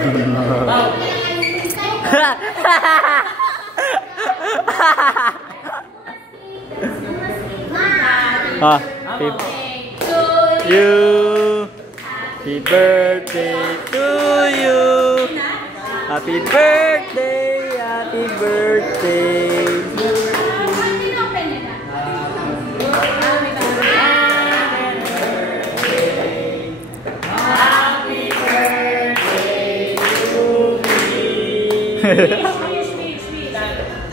Happy birthday to you. Happy birthday, happy birthday.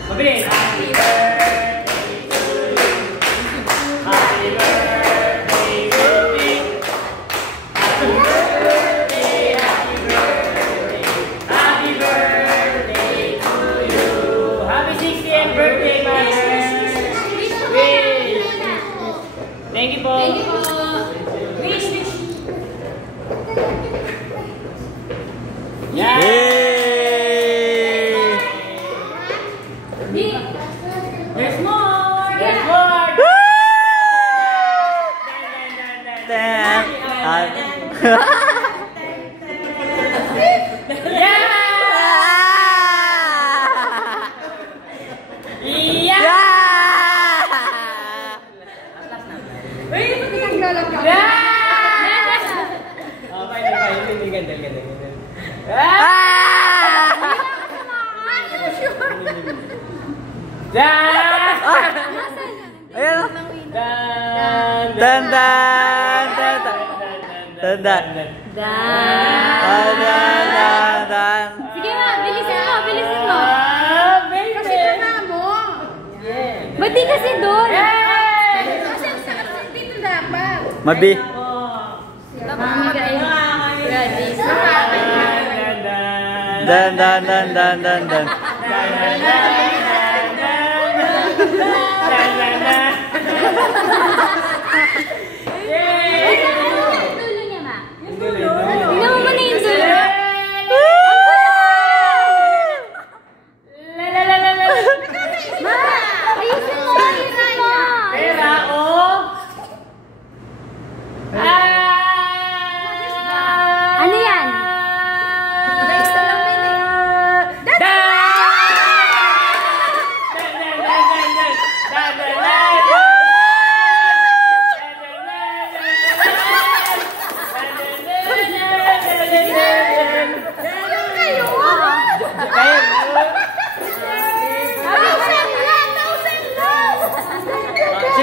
Mabilis. Happy birthday to you. Happy birthday to me. Happy birthday, happy birthday. Happy birthday to you. Happy 60th birthday, mother. Thank you po. Thank you po. Wish. Yeah. There's more! There's more! Sige nga, bilisin mo, bilisin mo. Kasi tama mo. Ba't di kasi doon? Kasi dito dapat. Mabi. Mami guys. Dan.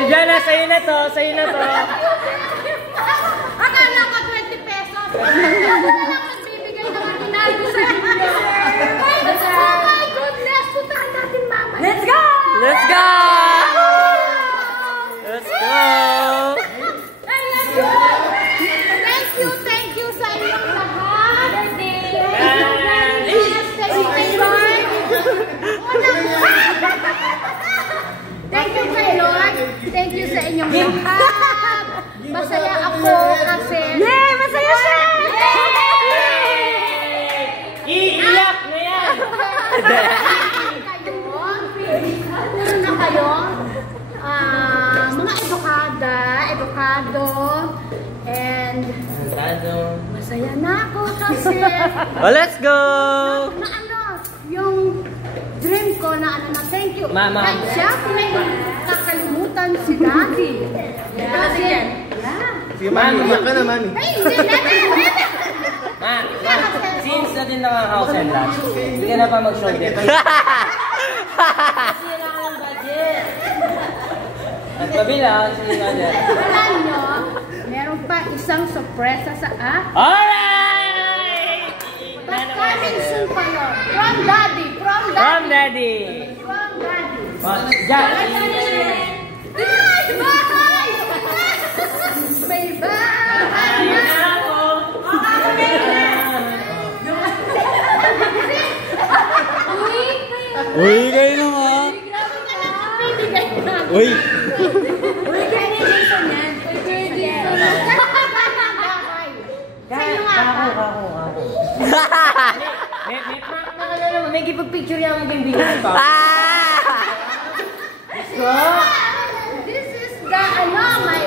Jana, sa'yo na to, sa'yo na to. Akala ko 20 pesos. Ako na lang magbibigay ng akinado sa inyo. Oh my goodness! Puntahan natin mama. Let's go! Let's go! Let's go! Thank you sa inyong lahat. Thank you sa inyong lahat. Masaya ako kasi... Yay! Masaya siya! Iiyak na yan! Puro na kayo. Mga edukado, and masaya na ako kasi... Oh, let's go! Yung dream ko na thank you. Mama. Kahit siya, kakalimutan si Daddy. Kasi, sige, mami. Iyak ka na, mami. Hey, hindi. Since natin nakaka-house and lunch, hindi ka na pa mag-shoulder. Kasi yun ako ng budget. At kabilang, sino na? alam nyo, meron pa isang sorpresa sa Alright! coming soon pa yun. From Daddy. From Daddy. Diyan. Ay, bahay! May bahay! Uy, kayo naman! Uy! Uy, kaya ni Jason yan. Sa inyo nga pa. May kipag-picture yan ang kaibigan pa. This is the, my...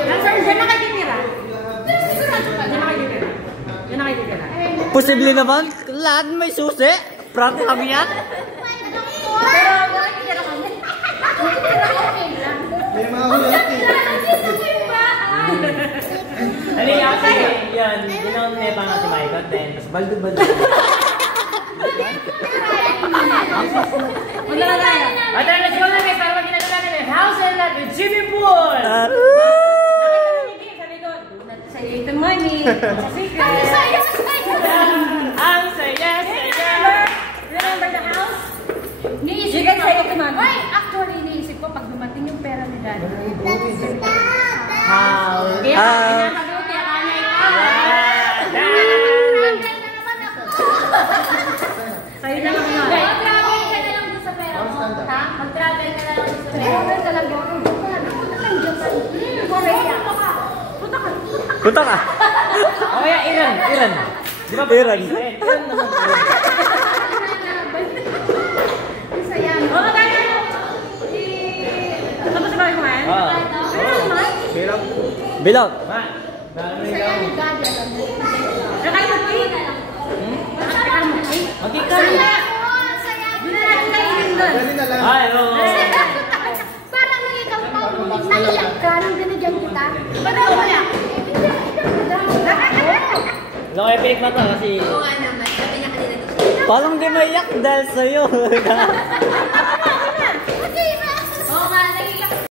Diyan na kayo tinira. Posible naman? Lahat may susi. Prank kami yan. Pero tira kami. Tira okay lang. May mga hulat eh. Ano yung kasi yan, ginawa nga si Michael, then, tapos baldo-baldo. Punta na tayo. At ang nagsigaw namin, para mag-ginagawa namin yung house and lot with swimming pool! Sabi doon, sa iyo ito money. Secret. Ang saya, Ang saya! Remember the house? Niisip ko sa ito money. Wait, actually, niisip ko pag dumating yung pera ni Daddy. How? Kaya pinakabuti ang anay ko. Mag-travel na naman ako. Sa'yo na lang nga. Mag-travel ka na lang doon sa pera mo. Ha? Mag-travel ka na lang doon sa pera mo. Talaga. Punta ka yung Japan. Korea. Punta ka. Punta ka. O kaya Iran. Di ba Iran. Iran naman. Saya mo. Oo, tayo. Tapos ba kumain? Oo. Ano naman? Bilang. Bilog. Ma, Saya ni Daddy. Nakay mo po yun. Nakay mo po yun. magkikal. Saya. Doon na natin kainin doon. Dali na lang. Ay, oo. Parang ikaw pa, naiyak ka nang binigyan kita. Ba't ako umiyak? Alam ko yung pinik mata kasi... Oo nga naman, sabi niya kanina. Parang di maiyak dahil sa'yo.